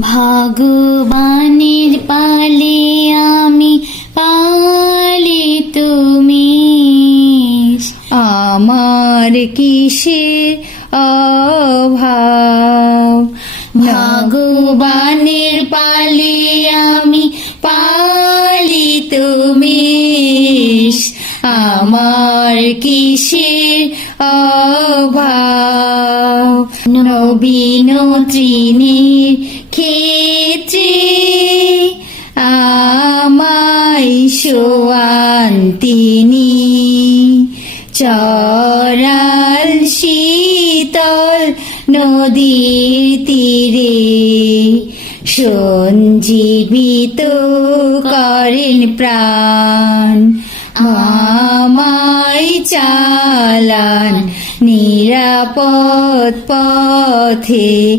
ভগবানের পালে আমি পালে তুমি, আমার কিসের অভাব। ভগবানের পালে আমি পালি তুমি, আমার কিসের অভাব। নবীন তৃণের ক্ষেত্রে আমায় শোয়ান তিনি, চরাল শীতল নদীর তীরে সঞ্জীবিত করেন প্রাণ। আমায় চালান নিরাপদ পথে,